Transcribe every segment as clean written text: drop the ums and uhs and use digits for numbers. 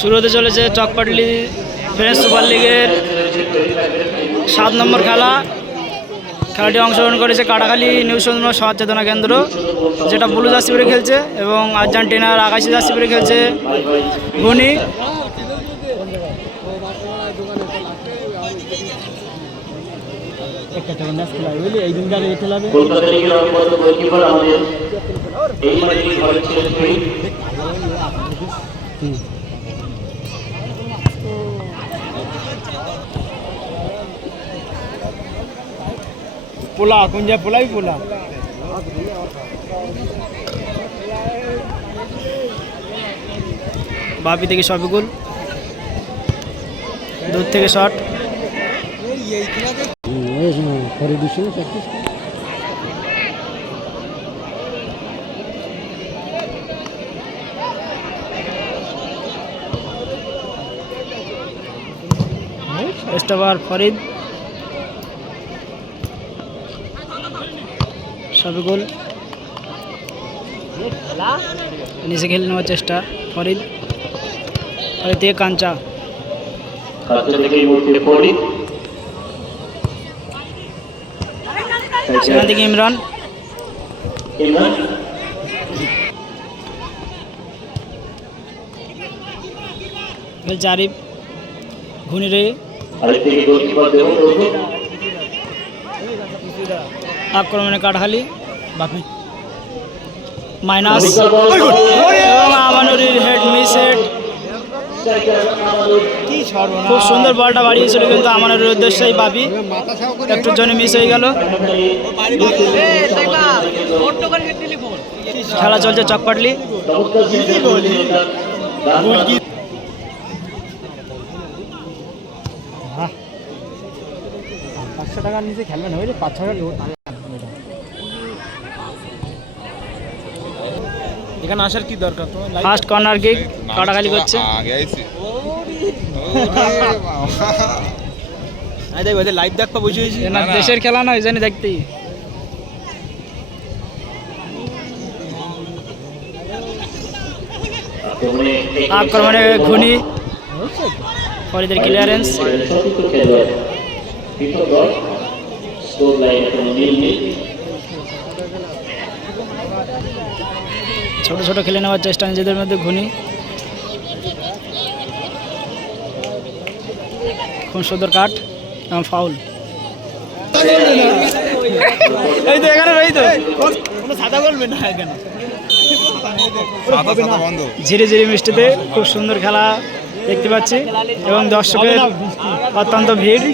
শুরু হতে চলেছে চকপাটলি ফ্রেঞ্চ সুপার লিগের 7 নম্বর খেলা। খেলাটি অংশগ্রহণ করেছে কাটাখালী নিউ সুন্দর সমাজ চেতনা কেন্দ্র, যেটা ব্লু জার্সি পরে খেলছে, এবং আর্জেন্টিনার আকাশি জার্সি পরে খেলছে ঘনি। পোলা কোন যা পোলাই পোলা বাপি থেকে শফিকুল, দূর থেকে শট। এস্টাবার ফরিদ, শফিকুল নিচে খেলে নেওয়ার চেষ্টা, ফরিদ থেকে কাঞ্চা, সেখান থেকে ইমরান, জারিফ ঘুনি রে আক্রমণে কাটাখালী বাপি মাইনাস, এবং আমানুরির হেড মিস হেড। খুব সুন্দর বলটা বাড়িয়েছিল, কিন্তু আমানুরের উদ্দেশ্যেই বাপি একটুর জন্য মিস হয়ে গেল। খেলা চলছে চকপাটলি। টাকার নিচে খেলবে না, 5-6 লোড। এখানে আসার কি দরকার? ফার্স্ট কর্নার কিক কাটাখালী করছে। লাইভ দেখবা বুঝে দেশের খেলা না, ওই জন্য দেখতেই। আক্রমণে ঘুনি, ফরিদের ক্লিয়ারেন্স, ছোট ছোট খেলে নেওয়ার চেষ্টা নিজেদের মধ্যে ঘুনি। খুব সুন্দর কাট এবং ফাউল। এই তো এখানে রই তো সাদা বলবে না, এখানে ঝিরে ঝিরে মিষ্টিতে খুব সুন্দর খেলা দেখতে পাচ্ছি, এবং দর্শকের অত্যন্ত ভিড়।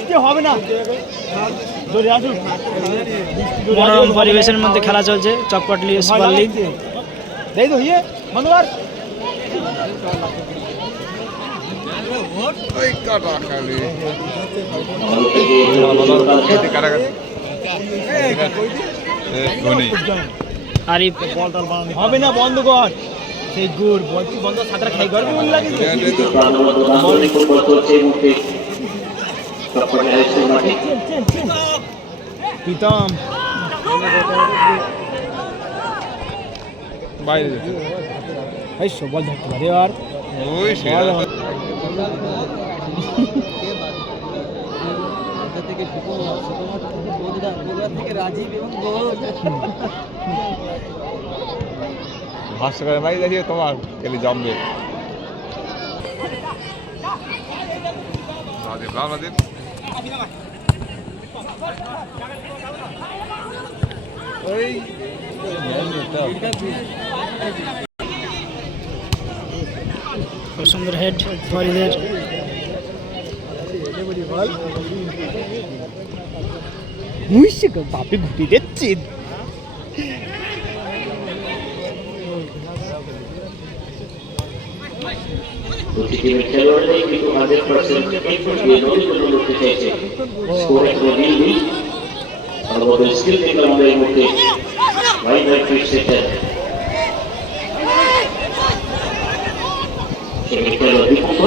মনোরম পরিবেশের মধ্যে খেলা চলছে চকপাটলি সুপার লিগ। আরিফ হবে না, বন্ধ কর সেই গুড় বন্ধ, সাঁতার খাই গরম লাগে। প্রীতম বাইরে বল ধরতে পারে, আর ভাস্করের ভাই দেখিয়ে তোমার খেলে জমবে। খুব সুন্দর হেড ফরিদের। বাপি ঘুটি দিচ্ছে। খেলোয়াড়রাই কিন্তু 100% এফোর্ট দিয়ে নদীগুলো করতে চাইছে। স্কোর একটা নীল আমাদের স্কিল থেকে আমরা এই মুহূর্তে ওয়াইড রাইট ফিট সেন্টার খেলোয়াড় বিপক্ষ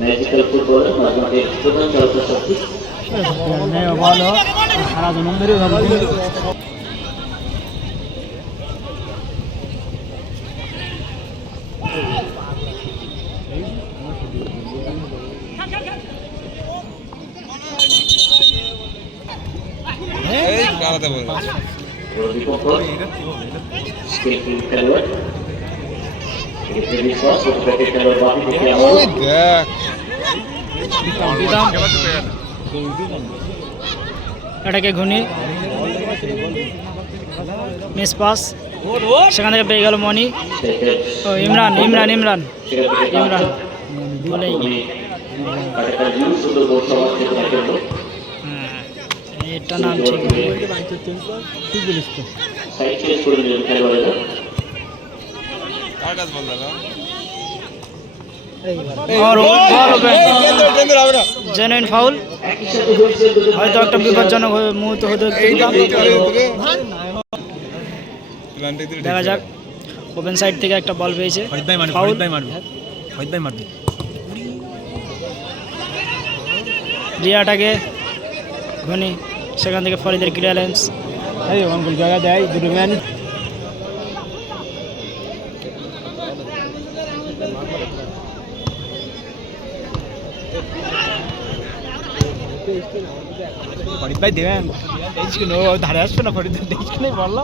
ম্যাজিক্যাল ফুটবল আমাদের প্রধান চালক শক্তি ভালো সারা জনম ধরে কথা বলবো বিপক্ষর স্কিলফুল খেলোয়াড় এক্ষেত্রে বিশ্বাস প্রতিপক্ষের খেলোয়াড় বাকি থেকে আমার ওই দেখ বিদাম এটাকে ঘুনি মিস পাস সেখান থেকে পেয়ে গেল মনি ও ইমরান ইমরান ইমরান ইমরান বলেই এটা নাম ঠিক কার কাছে বল দাদা और জেনুইন ফাউল হয়তো একটা বিপজ্জনক মুহূর্ত হতে দেখা যাক ওপেন সাইড থেকে একটা বল পেয়েছে ফাউল রিয়াটাকে ঘনি সেখান থেকে ফরিদের ক্লিয়ারেন্স জায়গা দেয় দুটো ম্যান ফরিদ ভাই দেবেন ধারে আসবে না ফরিদ দেখছি নাই বললো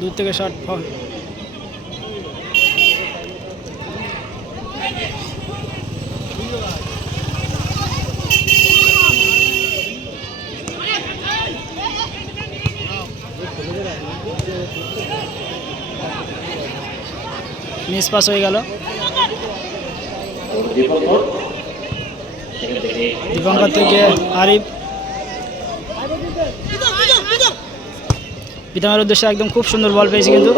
দূর থেকে শট ফাউল মিস পাস হয়ে গেল দীপঙ্কর থেকে আরিফ পিতামের উদ্দেশ্যে একদম খুব সুন্দর বল পেয়েছে কিন্তু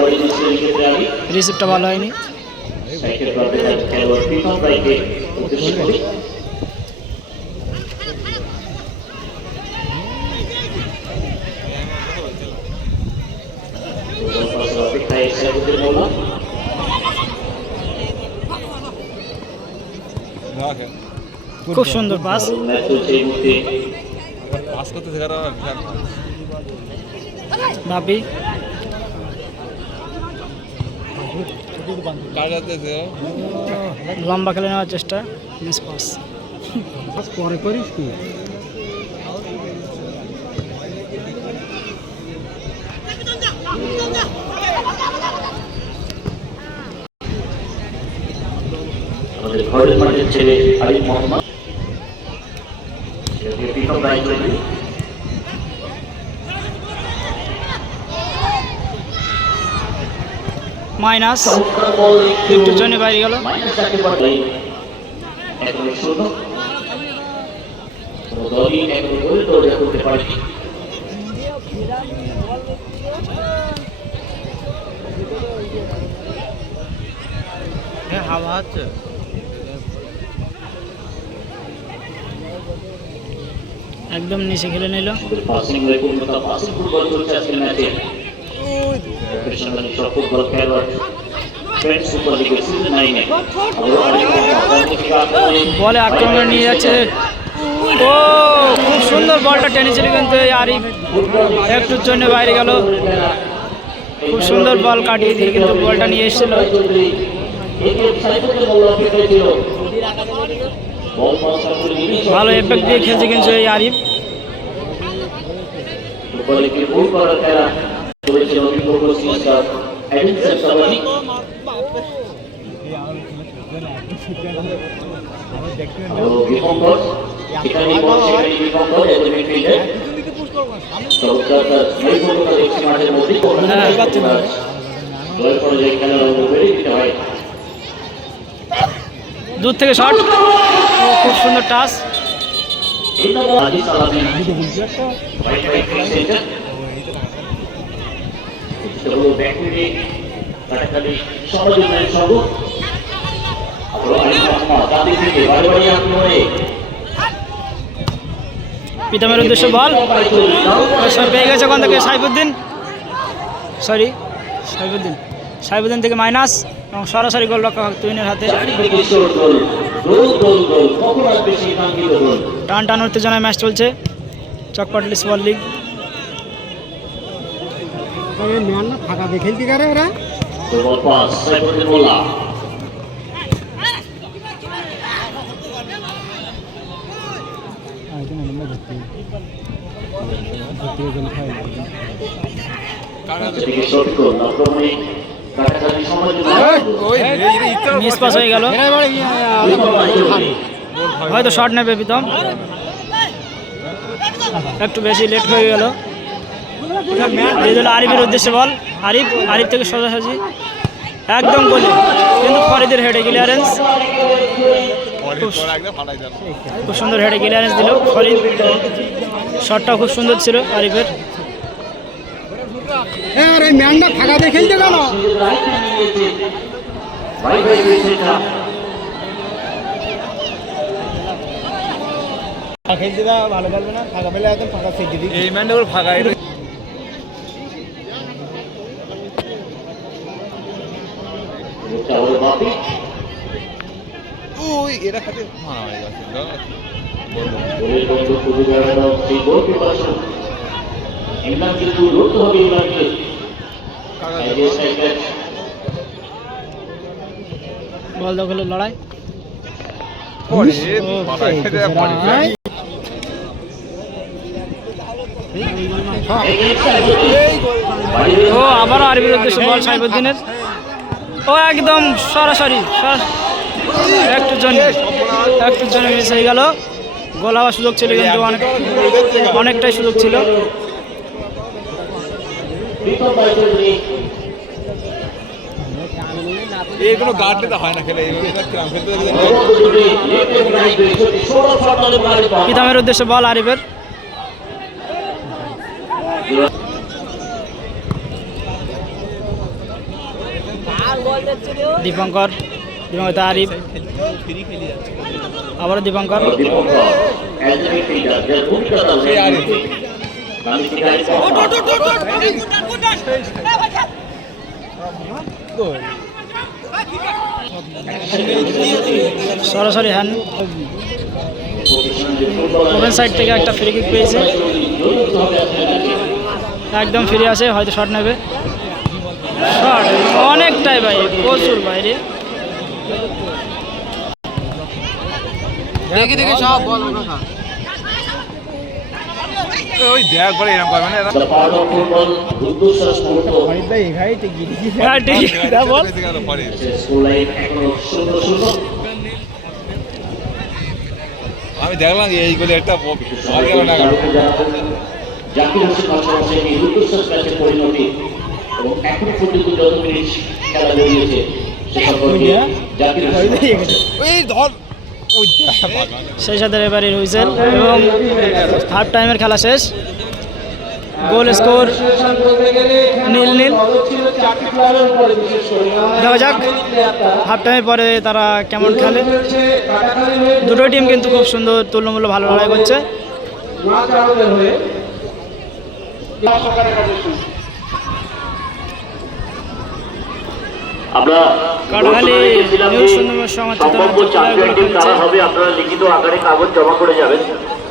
রিসিভটা ভালো হয়নি খুব সুন্দর পাস পাস করতে শেখার বাপি কার কাছে লম্বা খেলে নেওয়ার চেষ্টা মিস পাস পরে করিস কি আমাদের ঘরের মাঠের ছেলে আরিফ মোহাম্মদ প্রীতম রায় চৌধুরী মাইনাস একটু জন্য বাইরে গেল করতে পারে হাওয়া হচ্ছে একদম নিচে খেলে নিল পাসিং রেকর্ড পাসিং ফুটবল চলছে আজকের ম্যাচে কৃষ্ণগঞ্জ ফুটবল খেলোয়াড় ফ্রেন্ডস সুপার লিগের সিজন 9 বলে আক্রমণে নিয়ে যাচ্ছে ও খুব সুন্দর বলটা টেনেছিল কিন্তু আরিফ একটুর জন্য বাইরে গেল খুব সুন্দর বল কাটিয়ে দিয়ে কিন্তু বলটা নিয়ে এসেছিল ভালো এফেক্ট দিয়ে খেলছে কিন্তু এই আরিফ দূর থেকে শট খুব সুন্দর টাচ পিতামের উদ্দেশ্য বল পেয়ে গেছে ওখান থেকে সাইফুদ্দিন সাইফুদ্দিন থেকে মাইনাস এবং সরাসরি গোল রক্ষক তুহিনের হাতে টান টান উত্তেজনায় ম্যাচ চলছে চকপাটলি সুপার লিগ ফাঁকা খেলতে পারে ওরা থেকে সত্য নবমী কাটাকাটি সময় মিস পাস হয়ে গেল, হয়তো শট নেবে প্রীতম, একটু বেশি লেট হয়ে গেল। এই হলো আরিফের উদ্দেশ্যে বল, আরিফ থেকে সোজাসুজি একদম গোলে, কিন্তু ফরিদের হেডে ক্লিয়ারেন্স, খুব সুন্দর হেডে ক্লিয়ারেন্স দিল ফরিদ। শটটাও খুব সুন্দর ছিল আরিফের। ম্যানটা ফাঁকা দিয়ে খেলতে গেল। খেলতে দেওয়া ভালো পারবে না, ফাঁকা পেলে একদম ফাঁকা সেটে দিই। এই ম্যানটা ওর ফাঁকা ওই এটা খাতে মারা হয়ে গেছে ইমরান কিন্তু লড়তে হবে, ইমরানকে বল দখলের লড়াই, ও আবারও আরবির উদ্দেশ্যে বল সাইফুদ্দিনের, ও একদম সরাসরি একটু জন্য মিস হয়ে গেল। গোল হওয়ার সুযোগ ছিল, কিন্তু অনেকটাই সুযোগ ছিল। এইগুলো গার্ডে তো হয় না খেলে, প্রীতমের উদ্দেশ্যে বল আরিফের, দীপঙ্কর আরিফ, আবারও দীপঙ্কর, সরাসরি হ্যান্ড, ওপেন সাইড থেকে একটা ফ্রি কিক পেয়েছে, একদম ফ্রি আছে, হয়তো শট নেবে। শট অনেকটাই বাইরে, প্রচুর বাইরে। দেখে সব বল ওই দেখা করে এরকম করবে না হ্যাঁ ঠিক বল, আমি দেখলাম এইগুলো একটা জাকির হোসেন মাস্টার এই রুদ্রশ্বাস ম্যাচের পরিণতি এবং এখন পর্যন্ত যত মিনিট খেলা গড়িয়েছে সে সম্পর্কে জাকির হোসেন সেই সাথে রেফারির হুইসেল এবং হাফ টাইমের খেলা শেষ, গোল স্কোর 0-0। দেখা যাক হাফ টাইমের পরে তারা কেমন খেলে। দুটো টিম কিন্তু খুব সুন্দর তুলনামূলক ভালো লড়াই করছে। আমরা কাটাখালী নিউজ সুন্দর সম্ভাব্য চ্যাম্পিয়ন টিম কারা হবে আপনারা লিখিত আকারে কাগজ জমা করে যাবেন।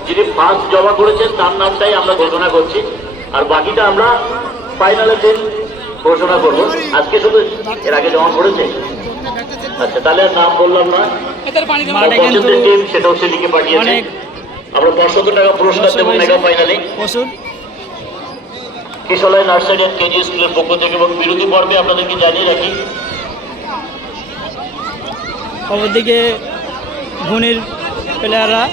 যিনি ফার্স্ট জমা করেছেন তার নামটাই আমরা ঘোষণা করছি, আর বাকিটা আমরা ফাইনালের দিন ঘোষণা করব। আজকে শুধু এর আগে জমা করেছে, আচ্ছা তাহলে আর নাম বললাম না। পছন্দের টিম সেটাও সে লিখে পাঠিয়েছে। আমরা 500 টাকা পুরস্কার দেবো মেগা ফাইনালে। কিশোরলাই নার্সারি অ্যান্ড কেজি স্কুলের পক্ষ থেকে। এবং বিরতি পর্বে আপনাদেরকে জানিয়ে রাখি, অপরদিকে ঘুনির প্লেয়াররা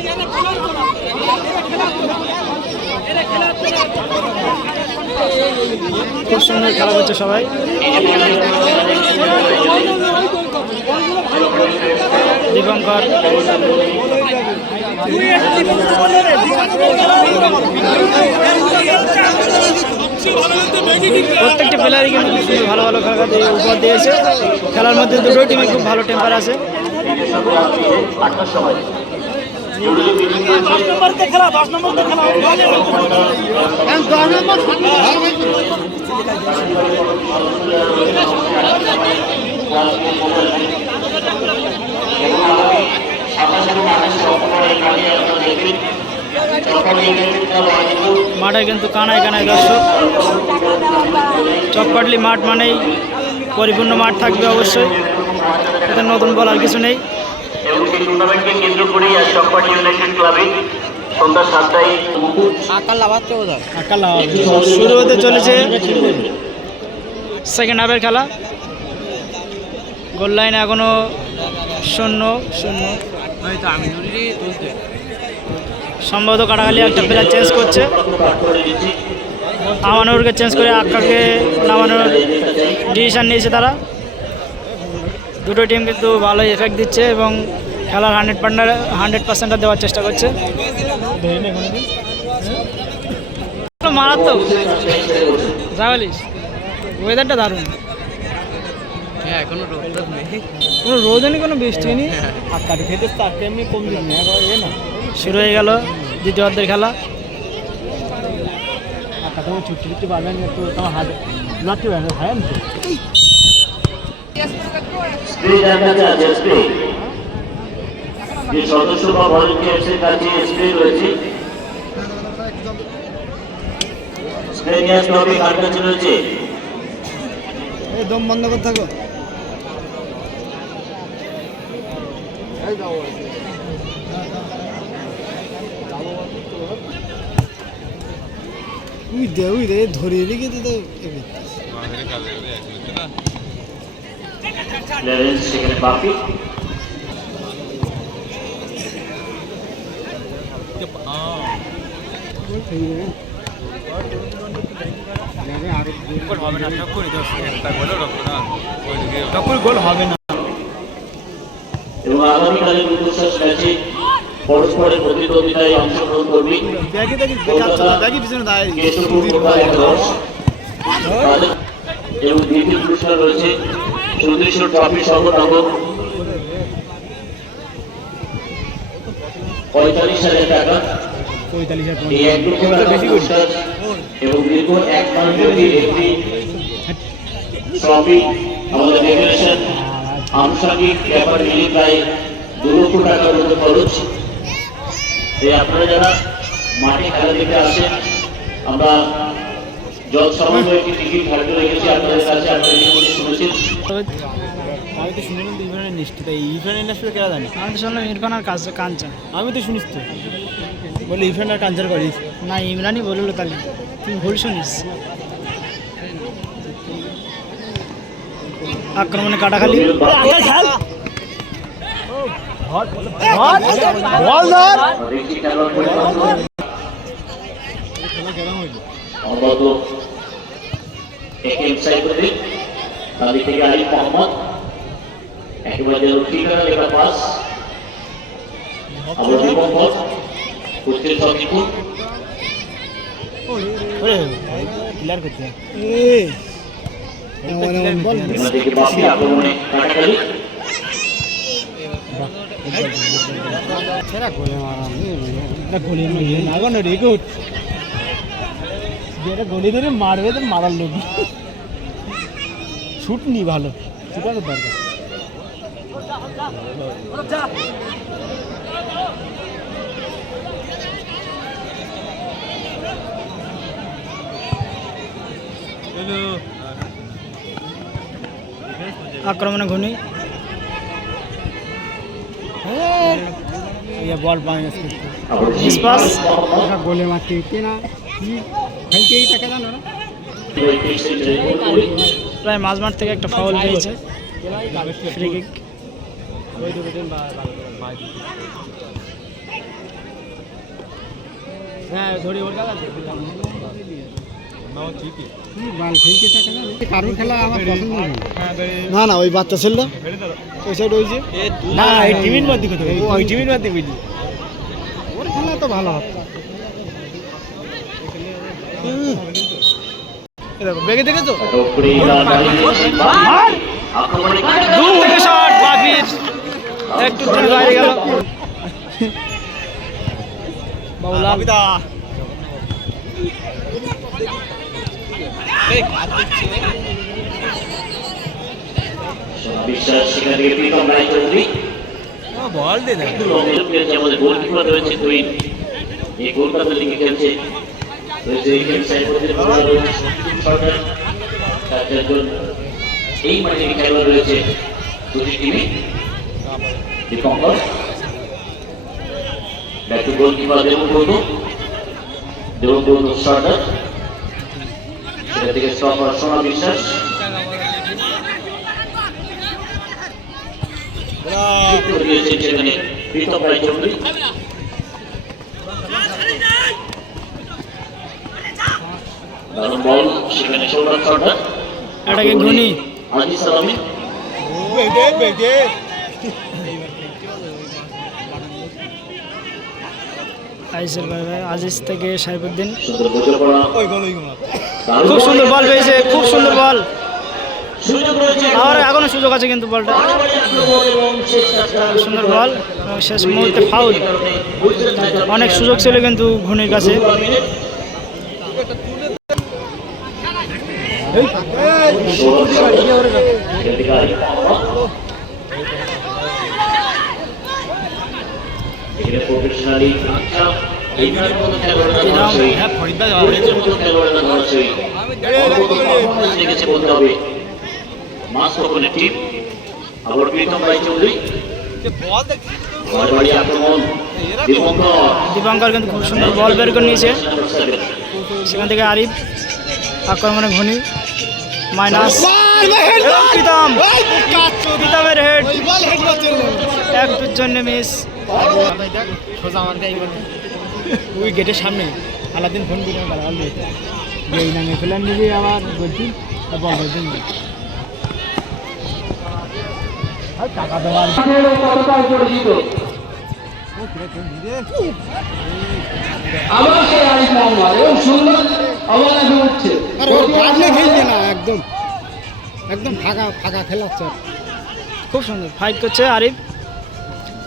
খুব সুন্দর খেলা করছে সবাই। দীপঙ্কর প্রত্যেকটি প্লেয়ারই কিন্তু খুব সুন্দর ভালো খেলা উপহার দিয়েছে। খেলার মধ্যে দুটো টিমে খুব ভালো টেম্পার আছে। মাঠে কিন্তু কানায় কানায় দর্শক। চকপাটলি মাঠ মানেই পরিপূর্ণ মাঠ থাকবে অবশ্যই, এতে নতুন বলার কিছু নেই। এবং সেই টুর্নামেন্টকে কেন্দ্র করেই আজ চকপাটি ইউনাইটেড ক্লাবে সন্ধ্যা 7টায় আকাল লাভাচ্ছে বোধহয় আকাল শুরু হতে চলেছে সেকেন্ড হাফের খেলা। গোল লাইন এখনো 0-0। সম্ভবত কাটাখালি একটা প্লেয়ার চেঞ্জ করছে, আমানুরকে চেঞ্জ করে আক্কাকে নামানোর ডিসিশন নিয়েছে তারা। দুটো টিম কিন্তু ভালোই এফেক্ট দিচ্ছে এবং খেলার 100% দেওয়ার চেষ্টা করছে। মারাত্মক জাগালিস, ওয়েদারটা দারুণ। হ্যাঁ কোনো রোদ নেই, কোনো রোদ নেই, কোনো বৃষ্টি নেই। আর কাটি খেতে তারটা এমনি কম দিন না না শুরু হয়ে গেল দ্বিতীয় অর্ধের খেলা। আর কাটা ছুটি ছুটি বাঁধেন একটু তোমার হাতে লাঠি বাঁধে ভাই আমি স্প্রে যার কাছে আছে স্প্রে, যে সদস্য বা ভলেন্টিয়ার্সের কাছে স্প্রে রয়েছে, স্প্রে নিয়ে আসতে হবে। কার কাছে রয়েছে? এই দম বন্ধ করে থাকো। উই দে ধরিয়ে রেখে তো ক্লিয়ারেন্স সেখানে বাকি। গোল হবে না। এবং আগামীকালের রূপশ্বাস ম্যাচে পরস্পরের প্রতিদ্বন্দ্বিতায় অংশগ্রহণ করবি কেশবপুর কোটা 11 এবং দ্বিতীয় পুরস্কার রয়েছে সুদৃশ্য ট্রফি সহ নগদ 45,000 টাকা। এই 1 লক্ষ টাকা পুরস্কার এবং দীর্ঘ 1 মাস ব্যাপী একটি ট্রফি আমাদের রেগুলেশন আনুষঙ্গিক ব্যাপার মিলিয়ে প্রায় 2 লক্ষ টাকার মতো খরচ। এই আপনারা যারা মাঠে খেলা দেখতে আসেন, আমরা জল সমন্বয় একটি টিকিট ধার্য রেখেছি আপনাদের কাছে, আপনারা ইতিমধ্যে শুনেছেন। আমি তো শুনলাম তো ইরফানের নিশ্চিত, ইরফানের নিশ্চিত কেনা জানি। আমি তো শুনলাম ইরফান আর কাঞ্চা। আমি তো শুনিস তো বলে ইরফান আর কাঞ্চার করিস না, ইমরানই বললো তাহলে, তুই ভুল শুনিস। আক্রমণে কাটাখালি, অন্তত একেএম সাইফুদ্দিন, তাদের থেকে আরিফ মোহাম্মদ, একেবারে ঠিকানা লেখা পাস, আবার দীপঙ্কর কুস্তির সন্দীপুর, ক্লিয়ার করতে থেকে বাপি আক্রমণে কাটাখালি। সেরা গোলে মারা এটা গোলে নিয়ে না রেগুট যেটা গলি ধরে মারবে তো মারার লোক শুট নি ভালো শুটারের দরকার। আক্রমণে ঘূর্ণি, বল মাইনাস নিষ্পাস, গোলে মারতে না খেলতে এই টাকা জানো না প্রায় মাঝমাঠ থেকে একটা ফাউল খেয়েছে, ফ্রি কিক। হ্যাঁ ধরে ওর কাছে কারণ খেলা আমার পছন্দ না। না ওই বাচ্চা ছেলেটা ওই সাইড হয়েছে না, এই টিমের মধ্যে ওই টিমের মধ্যে বুঝলি ওর খেলা তো ভালো হবে। দেখো বেগে দেখেছো দূর থেকে শট, বাপির একটু দূরে বাইরে গেল। বাবুলাল বিশ্বাস সেখান থেকে প্রীতম রায় চৌধুরী বল দে না আমাদের গোলকিপার রয়েছে দুই, এই কলকাতা লিগে খেলছে রয়েছে এখানে সাইফুদ্দিন সরকার, চারজন এই মাঠে খেলোয়াড় রয়েছে দুটি টিমে, দীপঙ্কর একটু গোলকিপার দেবব্রত সরকার, সেটা থেকে স্টপার সোনা বিশ্বাস, সেখানে প্রীতম রায়চৌধুরী, দারুণ বল সেখানে সৌরভ সরকার, এটাকে ঘুনি আজিজ সালামি, আইসের ভাই আজিজ থেকে সাইফুদ্দিন, সুন্দর গোল করা, খুব সুন্দর বল পেয়েছে, খুব সুন্দর বল। সুযোগ রয়েছে, আর এখনো সুযোগ আছে কিন্তু বলটা, বাড়াবাড়ি আক্রমণ এবং শেষ কাজটা সুন্দর বল এবং শেষ মুহূর্তে ফাউল। অনেক সুযোগ ছিল কিন্তু ঘুনির কাছে। প্রফেশনালি আচ্ছা এইভাবে কোনো খেলোয়াড়রা ধরাশয়ী, পরিচিত মতো খেলোয়াড়রা ধরাশয়ী, পারফরমেন্স রেখেছে বলতে হবে মাসকনের টিম। আবার প্রীতম রায়চৌধুরী, বাড়াবাড়ি আক্রমণ, দীপঙ্কর কিন্তু খুব সুন্দর বল বের করে নিয়েছে, সেখান থেকে আরিফ আক্রমণে ঘুনি মাইনাস, প্রীতমের হেড একটুর জন্য মিস। ওই গেটের সামনে আলাদিন ফোন করে গালাগাল দিয়েছে, এই নামে ফেলার নিবি আবার বলছি বল বলছেন টাকা দেওয়ার আবার সেই আরিফ মোহাম্মদ এবং সুন্দর অবদান হচ্ছে খেলছে না, একদম একদম ফাঁকা ফাঁকা খেলাচ্ছে। খুব সুন্দর ফাইট করছে আরিফ,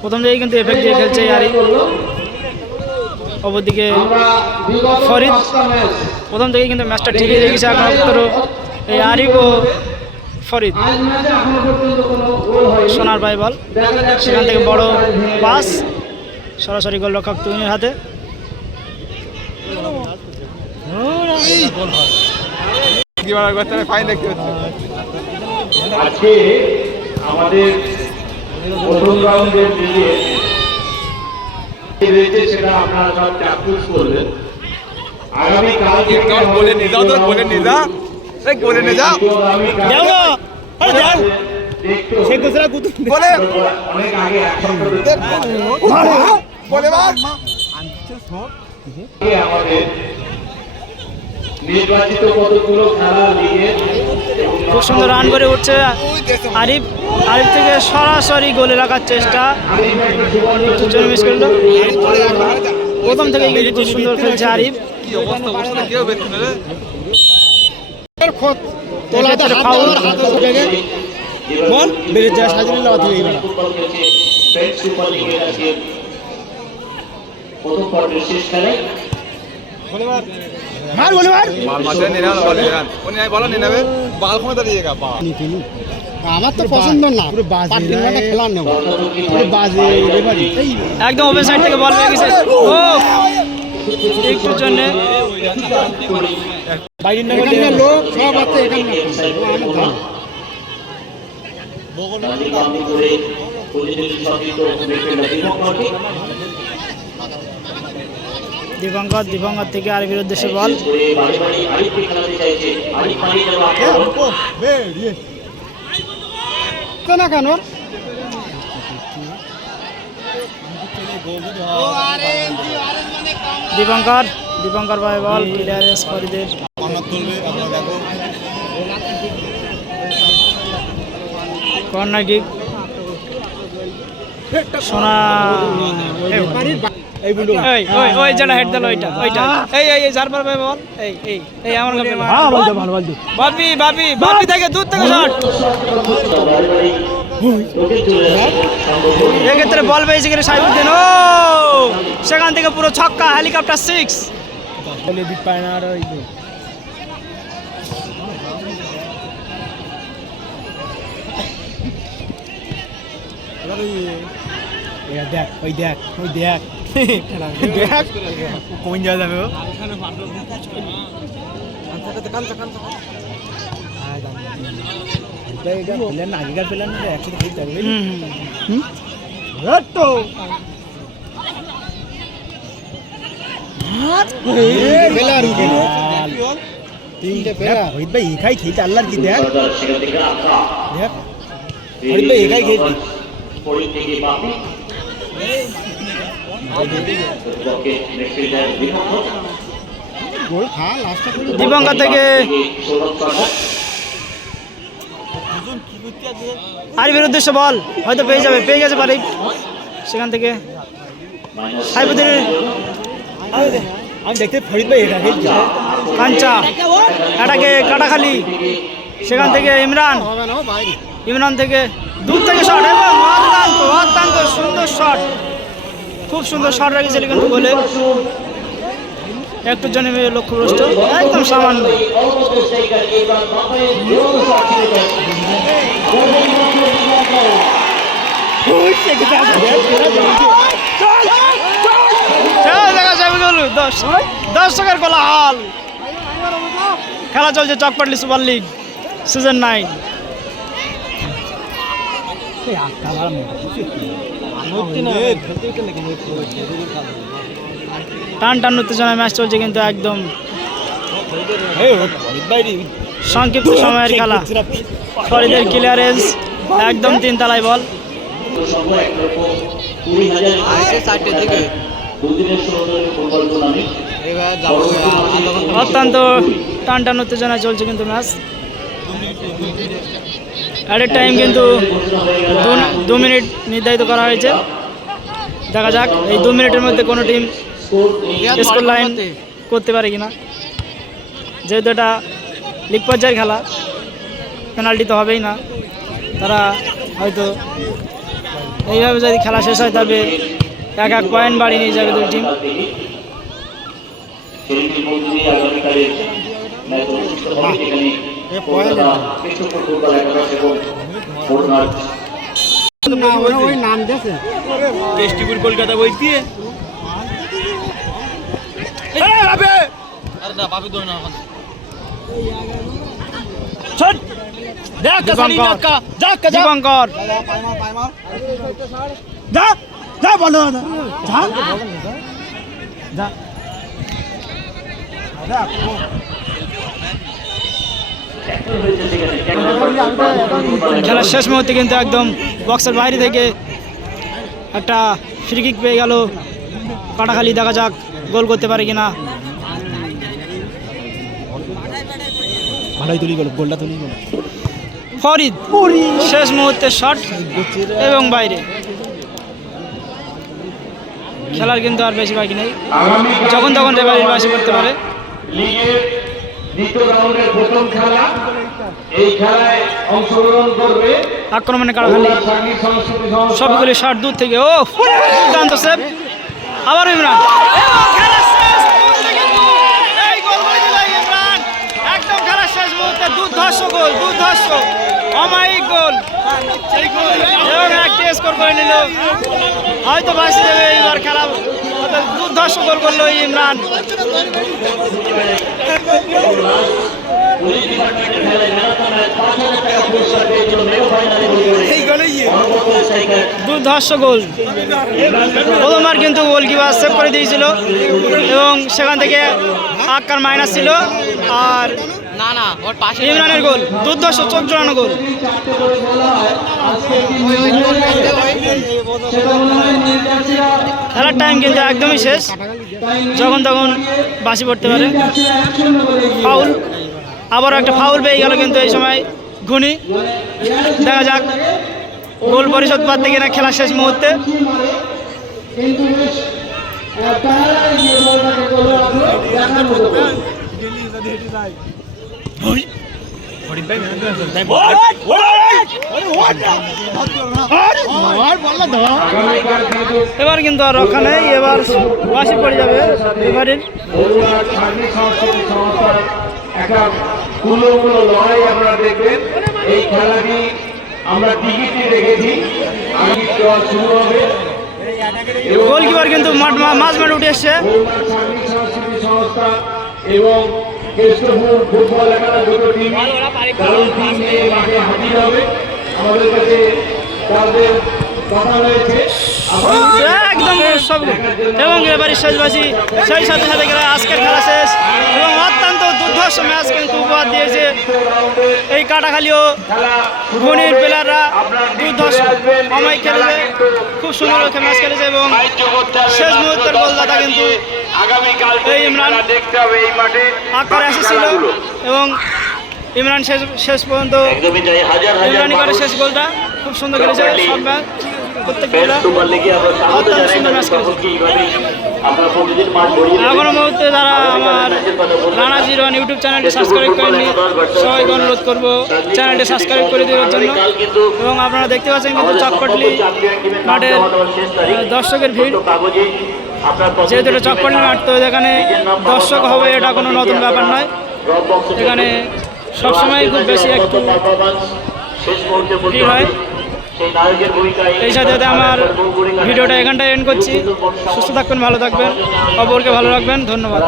প্রথম দিকে কিন্তু এফেক্ট দিয়ে খেলছে এই আরিফ। অপরদিকে ফরিদ প্রথম থেকে কিন্তু ম্যাচটা ঠিকই রেখেছে একমাত্র এই আরিফ ও ফরিদ। সোনার ভাই বল, সেখান থেকে বড় পাস সরাসরি গোলরক্ষক তুহিনের হাতে। ফাইন দেখতে হচ্ছে। আজকে আমাদের প্রথম রাউন্ডের দিকে সেটা আপনারা সব চাক্ষুষ করবেন। আগামীকাল বলে নিয়ে যাও, তো বলে নিয়ে যা, বলে নিয়ে যাও, বলে অনেক আগে বলে আমাদের নির্বাচিত কতগুলো খেলা লিগে খুব সুন্দর রান করে উঠছে আরিফ, আরিফ থেকে সরাসরি গোলে রাখার চেষ্টা, মিস করলো। প্রথম থেকে কিন্তু খুব সুন্দর খেলছে আরিফ। বল বেড়ে যায় সাজিয়ে সুপার লিগের আজকে প্রথম পর্বের শেষ খেলায় মার বলে মার বলো নিয়ে নেবে বাল ক্ষমতা দিয়ে গা আমার তো পছন্দ না, পুরো বাজে খেলা নেব, পুরো বাজে একদম ওপেন সাইড থেকে বল পেয়ে গেছে, ও একটুর জন্য বাইরের লোক সব আছে এখানে। দীপঙ্কর থেকে আরিফের উদ্দেশ্যে বল, না কেন দীপঙ্কর ভাই বল ক্লিয়ারেন্স ফরিদের, কর্নার কিক সোনা, ওই যেটা হেড দিল ওইটা ওইটা, এই জারবার ভাই বল, এই আমার কাছে বাপি থেকে দূর থেকে শট, এক্ষেত্রে বল পেয়েছে কিনা সাইফুদ্দিন, ও সেখান থেকে পুরো ছক্কা, হেলিকপ্টার 6। দেখ ওই দেখ ওই দেখ দেখ কোন জায়গা যাবে ও আগেকার প্লেয়ার না একসাথে খেলতে হবে তো তিনটে পেলা হইত ভাই একাই খেয়েছে আল্লাহর কি দেখ সেখান থেকে আঁকা দেখ হইত ভাই একাই খেয়েছে পরি থেকে বাপি গোল খা লাস্টটা করে দীপঙ্কর থেকে আরিফের উদ্দেশ্য বল হয়তো পেয়ে গেছে পারি সেখান থেকে সাইফুদ্দিন আমি দেখতে ফরিদ ভাই একা খেয়েছে কাঞ্চা এটাকে কাটাখালি সেখান থেকে ইমরান থেকে দূর থেকে শট এবং অত্যন্ত সুন্দর শট, খুব সুন্দর শট রেখেছিল কিন্তু বলে একটু জন্য লক্ষ্যভ্রষ্ট একদম সামান্য। দেখা যাবে দর্শকের কোলাহল। খেলা চলছে চকপাটলি সুপার লিগ সিজন 9। টান উত্তেজনা ম্যাচ চলছে কিন্তু একদম সংক্ষিপ্ত সময়ের খেলা। ফরিদের ক্লিয়ারেন্স একদম 3 তলায় বল। অত্যন্ত টান উত্তেজনা চলছে কিন্তু ম্যাচ। অ্যাট এ টাইম কিন্তু 2 মিনিট নির্ধারিত করা হয়েছে। দেখা যাক এই 2 মিনিটের মধ্যে কোনো টিম স্কোর লাইন করতে পারে কিনা। যেহেতু এটা লিগ পর্যায়ের খেলা, পেনাল্টি তো হবেই না। তারা হয়তো এইভাবে যদি খেলা শেষ হয় তবে 1 পয়েন্ট বাড়িয়ে নিয়ে যাবে 2 টিম। নাম দেখে টেস্টিপুর কলকাতা বইতি দীপঙ্কর খেলার শেষ মুহূর্তে কিন্তু একদম বক্সের বাইরে থেকে একটা ফ্রি কিক পেয়ে গেল কাটাখালি। দেখা যাক গোল করতে পারে কিনা। ভালোই তুলি গেল, গোলটা তুলি গেল। ফরিদ শেষ মুহূর্তে শট এবং বাইরে। খেলার কিন্তু আর বেশি বাকি নেই, যখন তখন রেফারির বাসি করতে পারে। লিগের দ্বিতীয় রাউন্ডের প্রথম খেলা, এই খেলায় অংশগ্রহণ করবে আক্রমণে কাটাখালি সবগুলি শট দূর থেকে। ও দুর্দান্ত সেভ, আবার ইমরান। একদম খেলার শেষ মুহূর্তে দুর্ধর্ষ গোল, দুর্ধর্ষ অমায়িক গোল এবং একটি স্কোর করে নিল। হয়তো বাঁচি দেবে এইবার খেলা। দুর্ধর্ষ গোল করলো ইমরান। দুর্ধর্ষ গোল। প্রথমবার কিন্তু গোলকিপার সেভ করে দিয়েছিল এবং সেখান থেকে আক্কার মাইনাস ছিল। আর ইমরানের গোল দুর্ধর্ষ, চোখ জোড়ানো গোল। খেলার টাইম কিন্তু একদমই শেষ, যখন তখন বাসি পড়তে পারে। ফাউল, আবারও একটা ফাউল পেয়ে গেল কিন্তু এই সময় ঘুনি। দেখা যাক গোল পরিশোধ পাচ্ছে কিনা খেলা শেষ মুহূর্তে। এবার কিন্তু আর রক্ষা নেই, এবার বাসি পড়ে যাবে এবারের। একটা লড়াই আপনারা দেখবেন। এই খেলাটি আমরা টিকিটে দেখেছি, শুরু হবে। গোলকিপার কিন্তু মাঝ মাঠে উঠে এসছে। সংস্থা এবং কেষ্টপুর ফুটবল একাডেমি দুটো টিম, কারণ টিম এই মাঠে হাজির হবে। আমাদের কাছে তাদের কথা রয়েছে। একদম দর্শক এবং এবারের শেষবাসী সেই সাথে সাথে আজকের খেলা শেষ এবং অত্যন্ত দুর্ধর্ষ ম্যাচ কিন্তু উপহার দিয়েছে এই কাটাখালীও গুণীর প্লেয়াররা। দুর্ধর্ষ অমায়িক খেলেছে, খুব সুন্দর ম্যাচ খেলেছে এবং শেষ মুহূর্তের গোলদাতা কিন্তু এই ইমরান আকারে এসেছিল এবং ইমরান শেষ পর্যন্ত ইমরানি করে শেষ গোলটা খুব সুন্দর খেলেছে। সব ম্যাচ প্রত্যেকটা অত্যন্ত সুন্দর ম্যাচ খেলেছে। এখনো মুহূর্তে যারা আমার রানা জিরো ইউটিউব চ্যানেলটি সাবস্ক্রাইব করেননি সবাইকে অনুরোধ করবো চ্যানেলটি সাবস্ক্রাইব করে দেওয়ার জন্য। এবং আপনারা দেখতে পাচ্ছেন কিন্তু চকপটলি মাঠের দর্শকের ভিড়, যেহেতু এটা চকপটলি মাঠ তো এখানে দর্শক হবে এটা কোনো নতুন ব্যাপার নয়। এখানে সবসময় খুব বেশি একটু ভিড় হয়। এই সাথে সাথে আমার ভিডিওটা এখানটায় এন্ড করছি। সুস্থ থাকবেন, ভালো থাকবেন, অপরকে ভালো রাখবেন। ধন্যবাদ।